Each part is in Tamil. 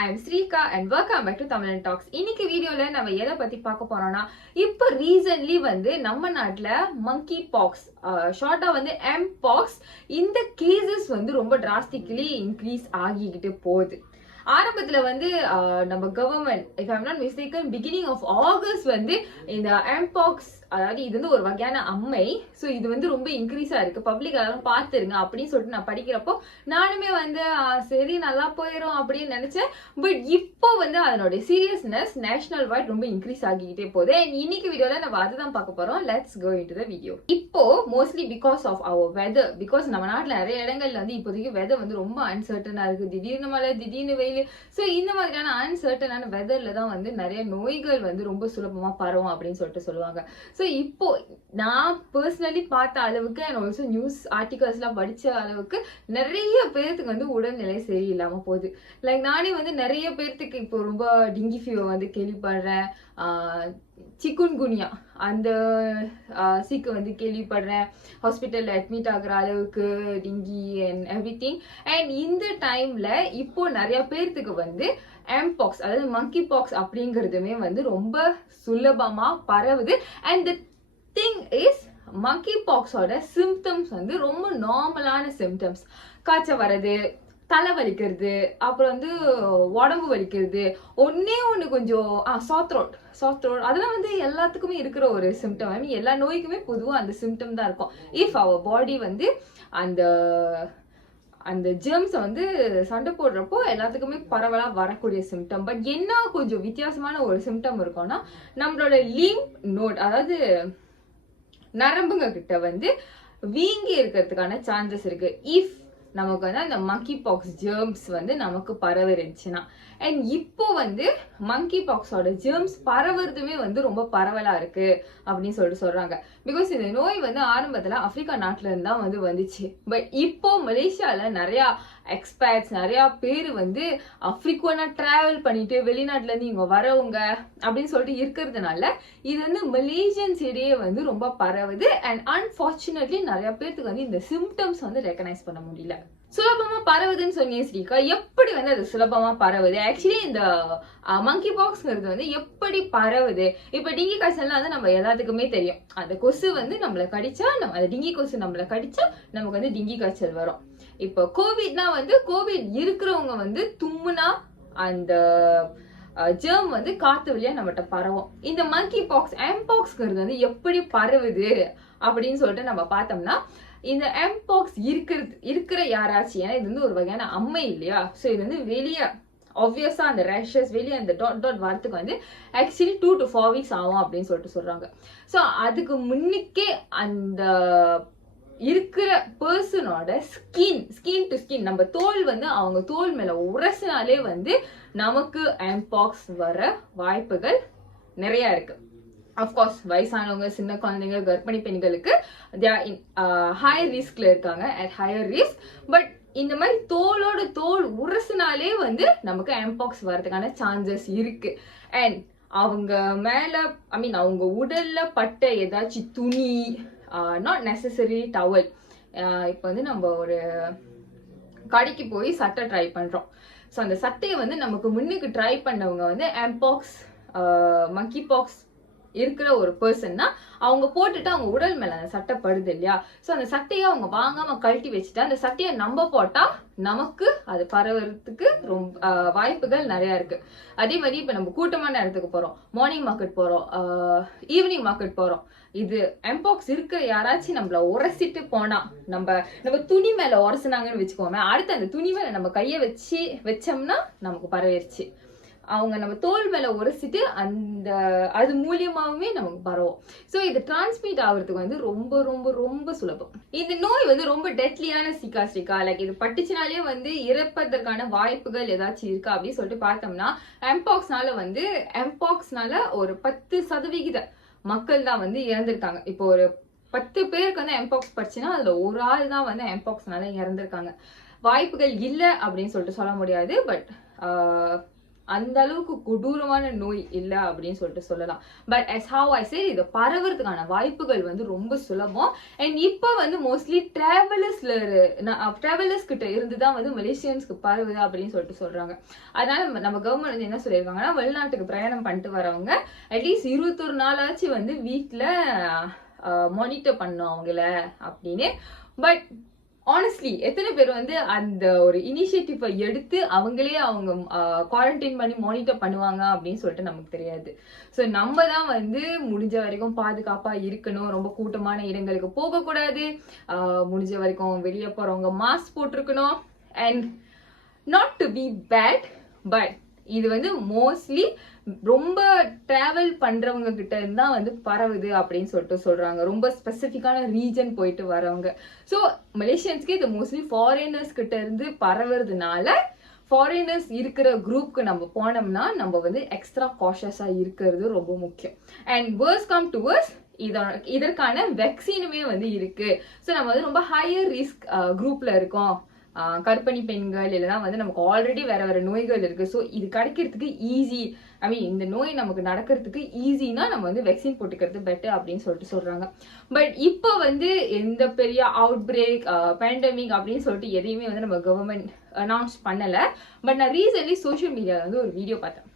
I am Srika and welcome back to Tamil Talks. இன்னைக்கு வீடியோல நம்ம எதை பத்தி பார்க்க போறோம்னா, இப்போ ரீசன்ட்லி நம்ம நாட்டுல monkey pox, ஷார்ட்டா mpox, இந்த கேசஸ் ரொம்ப டிராஸ்டிக்கலி இன்க்ரீஸ் ஆகிக்கிட்டு போகுது. ஆரம்பத்துல நம்ம government, if I'm not mistaken, beginning of August இந்த mpox, அதாவது இது ஒரு வகையான அம்மை, ஸோ இது ரொம்ப இன்க்ரீஸா இருக்கு, பப்ளிக் அதெல்லாம் பார்த்துருங்க அப்படின்னு சொல்லிட்டு நான் படிக்கிறப்போ நானுமே சரி நல்லா போயிடும் அப்படின்னு நினைச்சேன். பட் இப்போ அதனுடைய சீரியஸ்னஸ் நேஷனல் வைட் ரொம்ப இன்க்ரீஸ் ஆகிக்கிட்டே போகுது. அண்ட் இன்னைக்கு வீடியோல நம்ம அதுதான் பார்க்க போறோம். Let's go into the video. இப்போ mostly because of our weather, because நம்ம நாட்டில் நிறைய இடங்கள்ல இப்போதைக்கு வெதர் ரொம்ப அன்சர்டனா இருக்கு. திடீர்னு மழை, திடீர்னு வெயில். ஸோ இந்த மாதிரியான அன்சர்டனான வெதர்ல தான் நிறைய நோய்கள் ரொம்ப சுலபமா பரவும் அப்படின்னு சொல்லிட்டு சொல்லுவாங்க. ஸோ இப்போ நான் பர்சனலி பார்த்த அளவுக்கு அண்ட் ஆல்சோ நியூஸ் ஆர்டிகல்ஸ்லாம் படிச்ச அளவுக்கு நிறைய பேர்த்துக்கு உடல்நிலை சரியில்லாம போகுது. லைக் நானே நிறைய பேர்த்துக்கு இப்போ ரொம்ப டிங்கி ஃபீவர் கேள்விப்படுறேன், சிக்குன்குனியா அந்த சீக்கு கேள்விப்படுறேன், ஹாஸ்பிட்டல்ல அட்மிட் ஆகுற அளவுக்கு டிங்கி அண்ட் எவ்ரி திங். அண்ட் இந்த டைம்ல இப்போ நிறைய பேர்த்துக்கு mpox, அதாவது monkey pox அப்படிங்கிறதுமே ரொம்ப சுலபமா பரவுது. And the thing is, monkey pox ஓட சிம்டம்ஸ் ரொம்ப நார்மலான சிம்டம்ஸ். காய்ச்சல் வர்றது, தலை வலிக்கிறது, அப்புறம் உடம்பு வலிக்கிறது, ஒண்ணு கொஞ்சம் சாத்ரோட், அதெல்லாம் எல்லாத்துக்குமே இருக்கிற ஒரு சிம்டம். ஐ மீன் எல்லா நோய்க்குமே பொதுவா அந்த சிம்டம் தான் இருக்கும். இஃப் அவர் பாடி அந்த ஜெர்ம்ஸ் சண்டை போடுறப்போ எல்லாத்துக்குமே பரவலா வரக்கூடிய சிம்டம். பட் என்ன கொஞ்சம் வித்தியாசமான ஒரு சிம்டம் இருக்கும்னா, நம்மளோட லிம்ப் நோட், அதாவது நரம்புங்க கிட்ட வீங்கி இருக்கிறதுக்கான சான்சஸ் இருக்கு. இஃப் நமக்கு அந்த monkey pox ஜெர்ம்ஸ் நமக்கு பரவிருந்துச்சுன்னா. அண்ட் இப்போ monkey pox ஓட ஜெர்ம்ஸ் பரவுறதுமே ரொம்ப பரவலா இருக்கு அப்படின்னு சொல்றாங்க. பிகாஸ் இந்த நோய் ஆரம்பத்துல ஆப்பிரிக்கா நாட்டுல இருந்து தான் வந்துச்சு. பட் இப்போ மலேசியால நிறைய எக்ஸ்பர்ட்ஸ், நிறைய பேர் ஃப்ரீக்வெண்டா டிராவல் பண்ணிட்டு வெளிநாட்டுல இருந்து இங்க வரவங்க அப்படின்னு சொல்லிட்டு இருக்கிறதுனால இது மலேசியன்ஸ் இடையே ரொம்ப பரவுது. அண்ட் அன்பார்ச்சுனேட்லி நிறைய பேருக்கு இந்த சிம்டம்ஸ் ரெகனைஸ் பண்ண முடியல. சுலபமா பரவுதுன்னு சொன்னீங்க ஸ்ரீகா, எப்படி அது சுலபமா பரவுது? ஆக்சுவலி இந்த monkey poxங்கிறது எப்படி பரவுது? இப்ப டிங்கி காய்ச்சல்னா நம்ம எல்லாத்துக்குமே தெரியும். அந்த கொசு நம்மள கடிச்சா, அந்த டிங்கி கொசு நம்மள கடிச்சா நமக்கு டிங்கி காய்ச்சல் வரும். இப்போ கோவிட்னா கோவிட் இருக்கிறவங்க தும்முனா அந்த ஜெர்ம் காத்து வழியா நம்மகிட்ட பரவும். இந்த monkey pox, mpoxங்கிறது எப்படி பரவுது அப்படின்னு சொல்லிட்டு நம்ம பார்த்தோம்னா, இந்த mpox இருக்கிற யாராச்சும், ஏன்னா இது ஒரு வகையான அம்மை இல்லையா, ஸோ இது வெளியே ஆப்வியஸா அந்த ரேஷஸ் வெளியே அந்த டாட் வரத்துக்கு ஆக்சுவலி 2 to 4 weeks ஆகும் அப்படின்னு சொல்லிட்டு சொல்றாங்க. ஸோ அதுக்கு முன்னுக்கே அந்த இருக்கிற பர்சனோட ஸ்கின் டு ஸ்கின், நம்ம தோல் அவங்க தோல் மேல உரசினாலே நமக்கு mpox வர வாய்ப்புகள் நிறைய இருக்கு. அஃப்கோர்ஸ் வயசானவங்க, சின்ன குழந்தைங்க, கர்ப்பிணி பெண்களுக்கு ஹை ரிஸ்க்ல இருக்காங்க, அட் ஹையர் ரிஸ்க். பட் இந்த மாதிரி தோலோட தோல் உரசினாலே நமக்கு mpox வரதுக்கான சான்சஸ் இருக்கு. அண்ட் அவங்க மேல, ஐ மீன் அவங்க உடல்ல பட்ட ஏதாச்சும் துணி, நாட் நெசசரி டவல். இப்போ நம்ம ஒரு கடைக்கு போய் சட்டை ட்ரை பண்றோம். ஸோ அந்த சட்டையை நமக்கு முன்னுக்கு ட்ரை பண்ணவங்க mpox, monkey pox இருக்கிற ஒரு பர்சன்னா அவங்க போட்டுட்டு அவங்க உடல் மேல அந்த சட்டை படுது இல்லையா, ஸோ அந்த சட்டையை அவங்க வாங்காம கழட்டி வச்சுட்டா அந்த சட்டையை நம்ம போட்டா நமக்கு அது பரவறதுக்கு ரொம்ப வாய்ப்புகள் நிறைய இருக்கு. அதே மாதிரி இப்ப நம்ம கூட்டமான இடத்துக்கு போறோம், மார்னிங் மார்க்கெட் போறோம், ஈவினிங் மார்க்கெட் போறோம், இது mpox இருக்கிற யாராச்சும் நம்மள உரசிட்டு போனா, நம்ம துணி மேல உரசினாங்கன்னு வச்சுக்கோமே, அடுத்து அந்த துணி மேல நம்ம கைய வச்சோம்னா நமக்கு பரவிருச்சு. அவங்க நம்ம தோல் மேல உரசிட்டு அது மூலியமாவே நமக்கு பரவும். ஸோ இது டிரான்ஸ்மிட் ஆகுறதுக்கு ரொம்ப ரொம்ப ரொம்ப சுலபம். இந்த நோய் ரொம்ப டெட்லியான ஸ்ரீகா, லைக் இது பட்டுச்சுனாலே இறப்பதற்கான வாய்ப்புகள் ஏதாச்சும் இருக்கா அப்படின்னு சொல்லிட்டு பார்த்தோம்னா, mpoxனால ஒரு 10% மக்கள் தான் இறந்திருக்காங்க. இப்போ ஒரு 10 பேருக்கு mpox பட்டுச்சுன்னா அதுல ஒரு ஆள் தான் mpoxனால இறந்திருக்காங்க. வாய்ப்புகள் இல்லை அப்படின்னு சொல்லிட்டு சொல்ல முடியாது. பட் அந்த அளவுக்கு கொடூரமான நோய் இல்லை அப்படின்னு சொல்லிட்டு சொல்லலாம். But as how I said, இது பரவறதுக்கான வாய்ப்புகள் வந்து ரொம்ப சுலபம். அண்ட் இப்போ வந்து மோஸ்ட்லி டிராவலர்ஸ் கிட்ட இருந்துதான் வந்து மலேசியன்ஸ்க்கு பரவுது அப்படின்னு சொல்லிட்டு சொல்றாங்க. அதனால நம்ம கவர்மெண்ட் வந்து என்ன சொல்லியிருக்காங்கன்னா, வெளிநாட்டுக்கு பிரயாணம் பண்ணிட்டு வரவங்க அட்லீஸ்ட் 21 நாளாச்சு வந்து வீட்டுல மானிட்டர் பண்ணும் அவங்கள அப்படின்னு. பட் ஆனஸ்ட்லி எத்தனை பேர் வந்து அந்த ஒரு இனிஷியேட்டிவை எடுத்து அவங்களே அவங்க குவாரண்டைன் பண்ணி மானிட்டர் பண்ணுவாங்க அப்படின்னு சொல்லிட்டு நமக்கு தெரியாது. ஸோ நம்ம தான் வந்து முடிஞ்ச வரைக்கும் பாதுகாப்பா இருக்கணும். ரொம்ப கூட்டமான இடங்களுக்கு போகக்கூடாது. முடிஞ்ச வரைக்கும் வெளியே போறவங்க மாஸ்க் போட்டிருக்கணும். And not to be bad, but இது வந்து மோஸ்ட்லி ரொம்ப டிராவல் பண்றவங்க கிட்ட இருந்தா வந்து பரவுது அப்படின்னு சொல்லிட்டு சொல்றாங்க. ரொம்ப ஸ்பெசிபிக்கான ரீஜன் போயிட்டு வரவங்க. ஸோ மலேசியன்ஸ்க்கு இது மோஸ்ட்லி ஃபாரினர்ஸ் கிட்ட இருந்து பரவுறதுனால ஃபாரினர்ஸ் இருக்கிற குரூப்க்கு நம்ம போனோம்னா நம்ம வந்து எக்ஸ்ட்ரா காஷியஸா இருக்கிறது ரொம்ப முக்கியம். And worse come to worse இதற்கான வேக்சினுமே வந்து இருக்கு. ஸோ நம்ம வந்து ரொம்ப ஹையர் ரிஸ்க் குரூப்ல இருக்கோம், கர்ப்பிணி பெண்கள் இல்லைன்னா வந்து நமக்கு ஆல்ரெடி வேற வேற நோய்கள் இருக்கு. ஸோ இது கிடைக்கிறதுக்கு ஈஸி, ஐ மீன் இந்த நோய் நமக்கு நடக்கிறதுக்கு ஈஸினா நம்ம வந்து வேக்சின் போட்டுக்கிறது பெட்டர் அப்படின்னு சொல்லிட்டு சொல்றாங்க. பட் இப்போ வந்து எந்த பெரிய அவுட் பிரேக் பேண்டமிக் அப்படின்னு சொல்லிட்டு எதையுமே வந்து நம்ம கவர்மெண்ட் அனௌன்ஸ் பண்ணல. பட் நான் ரீசென்ட்லி சோஷியல் மீடியாவில் வந்து ஒரு வீடியோ பார்த்தேன்.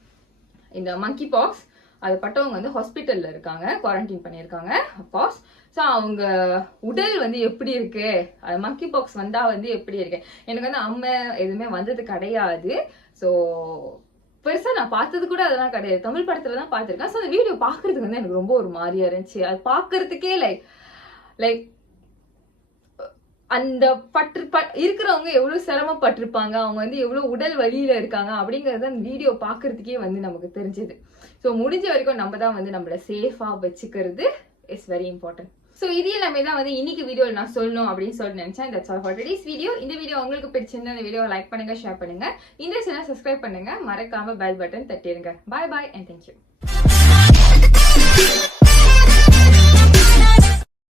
இந்த மங்கி பாக்ஸ் அது பட்டவங்க வந்து ஹாஸ்பிட்டல்ல இருக்காங்க, குவாரண்டைன் பண்ணியிருக்காங்க அப்கோர்ஸ். ஸோ அவங்க உடல் வந்து எப்படி இருக்கு, அது மங்கி பாக்ஸ் வந்தா வந்து எப்படி இருக்கு. எனக்கு வந்து அம்மை எதுவுமே வந்தது கிடையாது. ஸோ பெருசா நான் பார்த்தது கூட அதெல்லாம் கிடையாது, தமிழ் படத்துல தான் பார்த்துருக்கேன். ஸோ அந்த வீடியோ பார்க்கறதுக்கு வந்து எனக்கு ரொம்ப ஒரு மாதிரியா இருந்துச்சு. அது பார்க்கறதுக்கே லைக் அந்த இருக்கிறவங்க எவ்வளவு சிரமப்பட்டிருப்பாங்க, அவங்க வந்து எவ்வளவு உடல் வலியில இருக்காங்க அப்படிங்கறது அந்த வீடியோ பாக்குறதுக்கே வந்து நமக்கு தெரிஞ்சது. ஸோ முடிஞ்ச வரைக்கும் நம்ம தான் வந்து நம்மள சேஃபா வச்சுக்கிறது இஸ் வெரி இம்பார்ட்டன்ட். ஸோ இது எல்லாமே தான் வந்து இன்னைக்கு வீடியோவில் நான் சொல்லணும் அப்படின்னு சொல்லி நினைச்சேன். That's all for today's video. இந்த வீடியோ உங்களுக்கு பிடிச்சிருந்தா இந்த வீடியோ லைக் பண்ணுங்க, ஷேர் பண்ணுங்க, இந்த சேனல் சப்ஸ்கிரைப் பண்ணுங்க, மறக்காம பெல் பட்டன் தட்டிடுங்க. Bye bye and thank you.